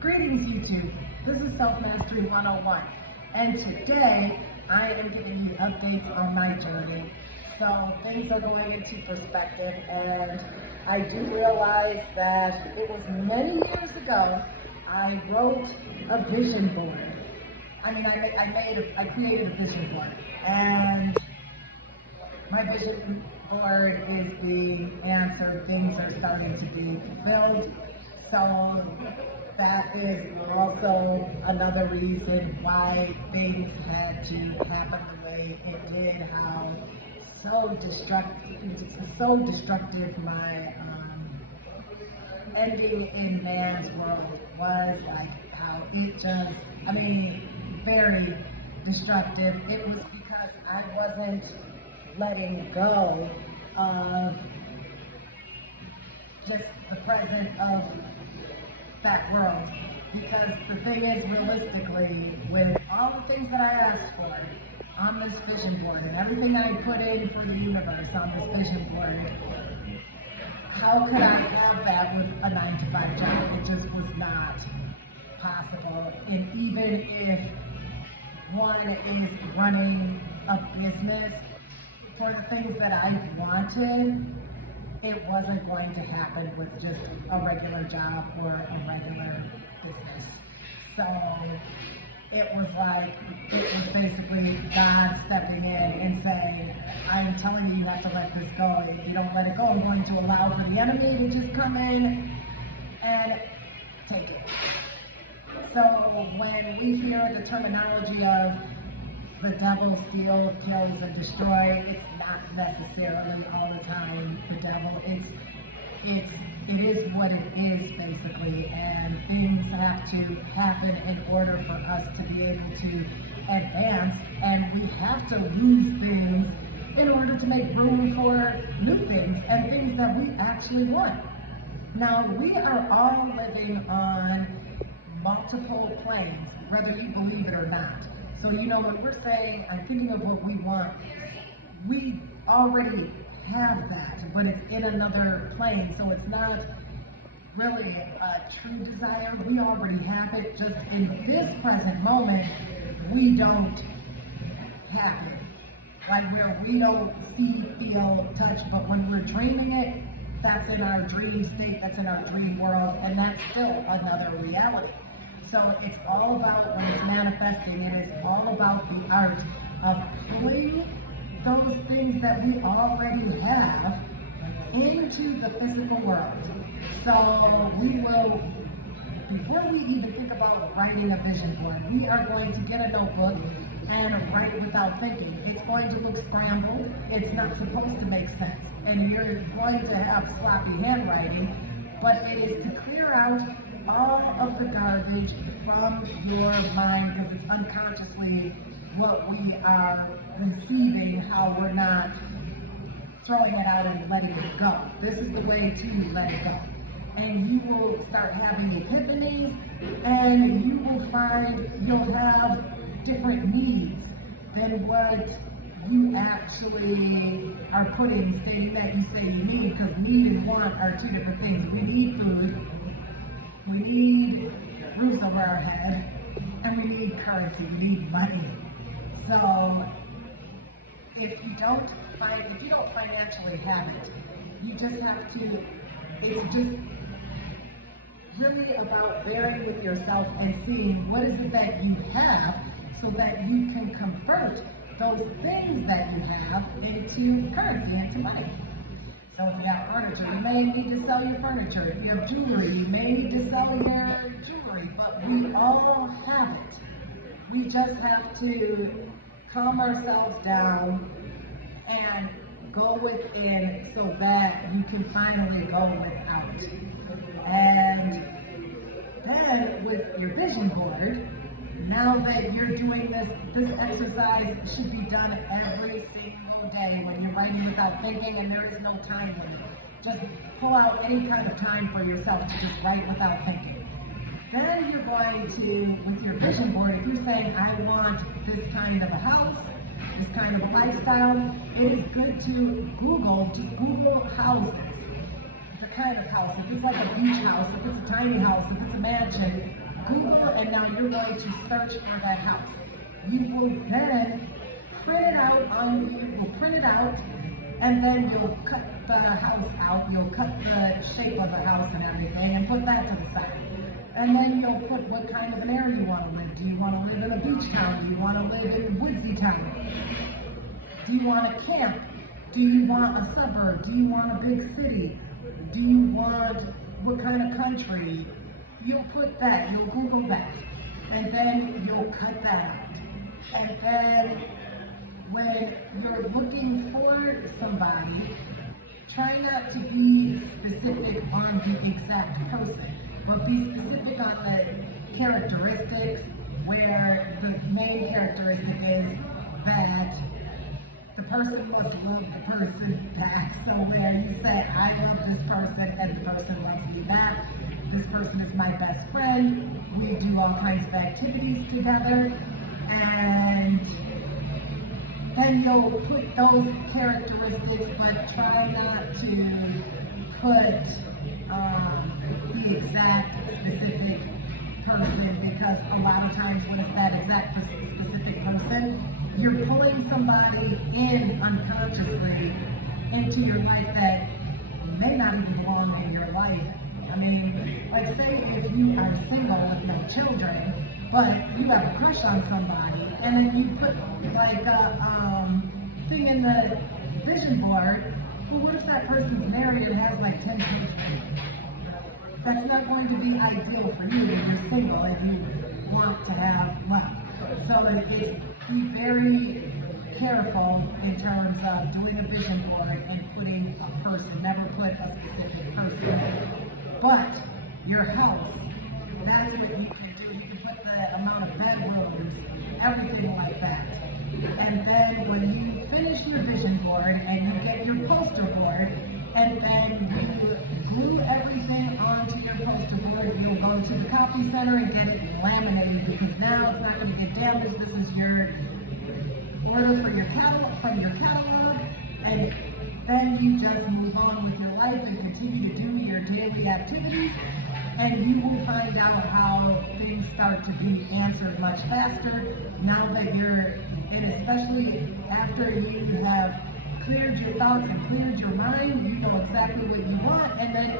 Greetings YouTube, this is Self Mastery 101, and today I am giving you updates on my journey. So things are going into perspective, and I do realize that it was many years ago I wrote a vision board. I created a vision board, and my vision board is the answer. Things are starting to be fulfilled. So that is also another reason why things had to happen the way it did, how so destructive my ending in man's world was, like how it just, very destructive. It was because I wasn't letting go of just the present of that world. Because the thing is, realistically, with all the things that I asked for on this vision board and everything I put in for the universe on this vision board, how could I have that with a 9-to-5 job? It just was not possible. And even if one is running a business for the things that I wanted, it wasn't going to happen with just a regular job or a regular business. So it was basically God stepping in and saying, I'm telling you not to let this go. If you don't let it go, I'm going to allow for the enemy to just come in and take it. So when we hear the terminology of the devil steals, kills, and destroys, it's not necessarily all the time the devil. It is what it is, basically, and things have to happen in order for us to be able to advance, and we have to lose things in order to make room for new things and things that we actually want. Now, we are all living on multiple planes, whether you believe it or not. So, when we're saying, I'm thinking of what we want, we already have that, but it's in another plane. So it's not really a true desire. We already have it. Just in this present moment, we don't have it. Like where we don't see, feel, touch, but when we're dreaming it, that's in our dream state, that's in our dream world, and that's still another reality. So it's all about, when it's manifesting, it is all about the art of pulling those things that we already have into the physical world. So we will, before we even think about writing a vision board, we are going to get a notebook and write without thinking. It's going to look scrambled. It's not supposed to make sense. And you're going to have sloppy handwriting, but it is to clear out all of the garbage from your mind, because it's unconsciously what we are receiving, how we're not throwing it out and letting it go. This is the way to let it go. And you will start having epiphanies, and you will find you'll have different needs than what you actually are putting, saying that you say you need, because need and want are two different things. We need food, we need roofs over our head, and we need currency, we need money. So if you don't financially have it, you just have to, it's just really about bearing with yourself and seeing what is it that you have, so that you can convert those things that you have into currency, into money. So if you have furniture, you may need to sell your furniture. If you have jewelry, you may need to sell your jewelry, but we all have it. We just have to calm ourselves down and go within so that you can finally go without. And then with your vision board, now that you're doing this exercise should be done every single day when you're writing without thinking, and there is no time limit. Just pull out any kind of time for yourself to just write without thinking. Then you're going to, with your vision board, if you're saying, I want this kind of a house, this kind of a lifestyle, it is good to Google houses. The kind of house, if it's like a beach house, if it's a tiny house, if it's a mansion, Google, and now you're going to search for that house. You will then print it out you'll print it out, and then you'll cut the house out. You'll cut the shape of the house and everything, and put that to the side. And then you'll put what kind of an area you want to live. Do you want to live in a beach town? Do you want to live in a woodsy town? Do you want to camp? Do you want a suburb? Do you want a big city? Do you want what kind of country? You'll put that, you'll Google that, and then you'll cut that out. And then when you're looking for somebody, try not to be specific on the exact person, or be specific on the characteristics, where the main characteristic is that the person must love the person back. So where you say, I love this person and the person loves me back, this person is my best friend, we do all kinds of activities together, and then you'll put those characteristics, but try not to put the exact specific person, because a lot of times when it's that exact specific person, you're pulling somebody in unconsciously into your life that may not even belong in your life. I mean, like say if you are single with no children, but you have a crush on somebody, and then you put like a thing in the vision board, well, what if that person's married and has like 10 kids? That's not going to be ideal for you if you're single and you want to have love. So it's be very careful in terms of doing a vision board and putting a person, never put a specific person. But your house, that's what you can do. You can put the amount of bedrooms, everything like that. And then when you finish your vision board and you get your poster board, and then you glue everything onto your poster board, you'll go to the copy center and get it laminated, because now it's not going to get damaged. This is your order for your catalog, from your catalog, and then you just move on with your life and continue to do your daily activities, and you will find out how things start to be answered much faster now that you're, and especially after you have cleared your thoughts and cleared your mind, you know exactly what you want, and then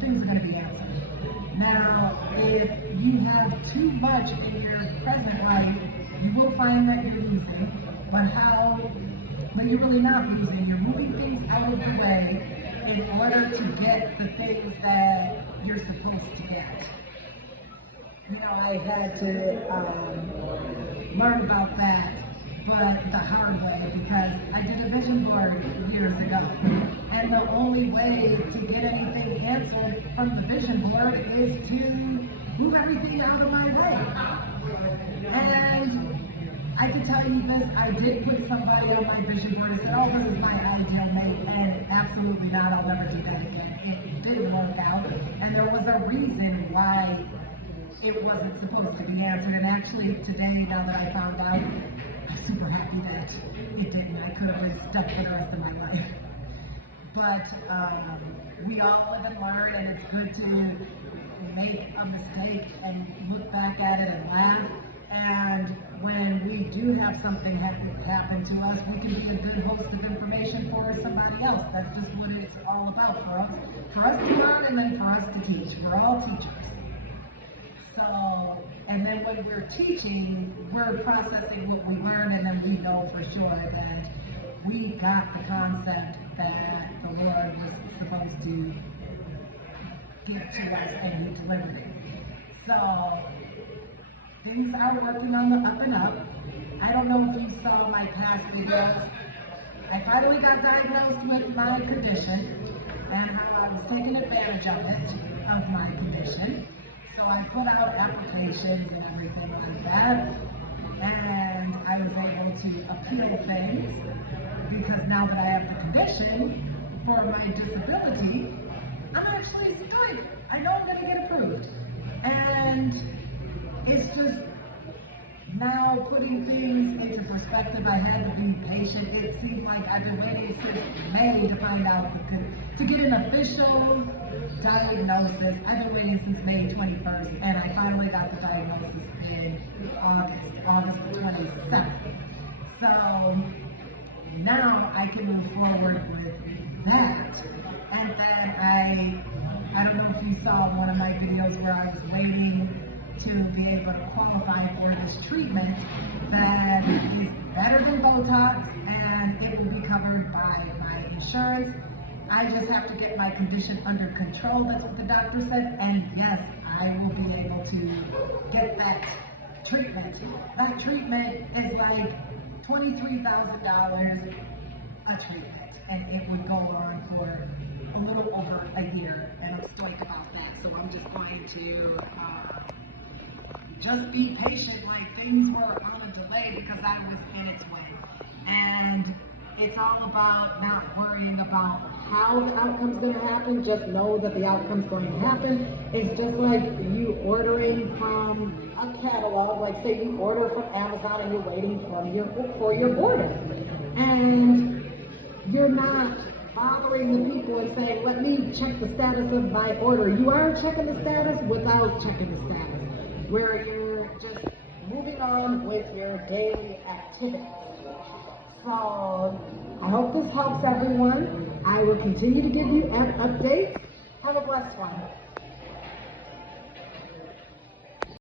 things are going to be answered. Now, if you have too much in your present life, you will find that you're losing, but you're really not losing. You're moving things out of the way in order to get the things that you're supposed to get. You know, I had to learn about that, but the hard way, because I did a vision board years ago, and the only way to get anything answered from the vision board is to move everything out of my way. And I can tell you this, I did put somebody on my vision board and said, oh, this is my ideal mate, and absolutely not, I'll never do that again. It didn't work out, and there was a reason why it wasn't supposed to be answered, and actually today, now that I found out, I'm super happy that it didn't. I could have been stuck for the rest of my life. But we all live and learn, and it's good to make a mistake and look back at it and laugh. And when we do have something happen to us, we can be a good host of information for somebody else. That's just what it's all about for us. For us to learn, and then for us to teach. We're all teachers. So, and then when we're teaching, we're processing what we learn, and then we know for sure that we got the concept that the Lord was supposed to give to us, and He delivered it. So, things are working on the up and up. I don't know if you saw my past videos. I finally got diagnosed with my condition, and how I was taking advantage of it, of my condition. So I put out applications and everything like that, and I was able to appeal things, because now that I have the condition for my disability, I'm actually straight. I know I'm going to get approved. And it's just now putting things into perspective. I had to be patient. It seems like I've been waiting since May to find out, to get an official diagnosis. I've been waiting since May 21st, and I finally got the diagnosis. August the 27th. So now I can move forward with that. And then I don't know if you saw one of my videos where I was waiting to be able to qualify for this treatment that is better than Botox and it will be covered by my insurance. I just have to get my condition under control. That's what the doctor said. And yes, I will be able to get that treatment. That treatment is like $23,000 a treatment. And it would go on for a little over a year. And I'm stoked about that. So I'm just going to just be patient. Like things were on a delay because I was in its way. And it's all about not worrying about how the outcome's going to happen. Just know that the outcome's going to happen. It's just like you ordering from a catalog. Like say you order from Amazon and you're waiting for your order. And you're not bothering the people and saying, let me check the status of my order. You are checking the status without checking the status. Where you're just moving on with your daily activities. So, I hope this helps everyone. I will continue to give you updates. Have a blessed one.